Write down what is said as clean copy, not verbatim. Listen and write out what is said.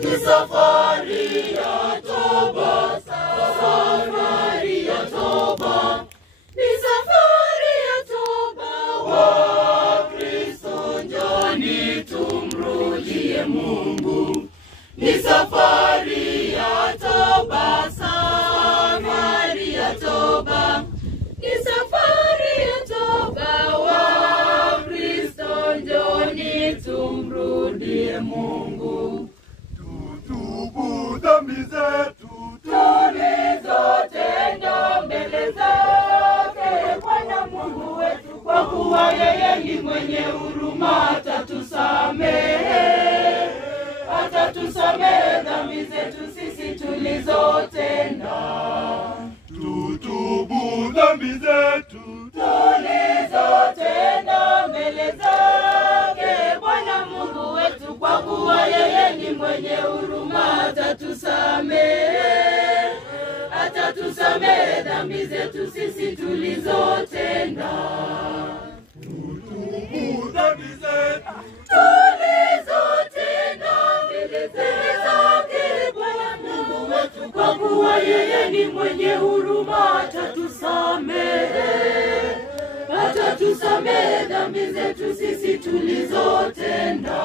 Ni safari ya toba, safari ya toba. Ni safari ya toba, Wakristo njoni tumrudie Mungu. Ni safari ya toba, safari ya toba. Ni safari ya toba, Wakristo njoni tumrudie Mungu. Tutubu dhambi zetu tulizotenda mbele zake Bwana Mungu wetu, kwa kuwa yeye ni mwenye huruma, atatusamehe dhambi zetu sisi tulizotenda. tutubu dhambi zetu tulizotenda mbele zake Bwana Mungu wetu, kwa kuwa yeye ni mwenye huruma, atatusamehe dhambi zetu sisi tulizotenda. tutubu dhambi zetu tulizotenda mbele zake Bwana Mungu wetu, kwa kuwa yeye ni mwenye huruma, atatusamehe dhambi zetu sisi tulizotenda.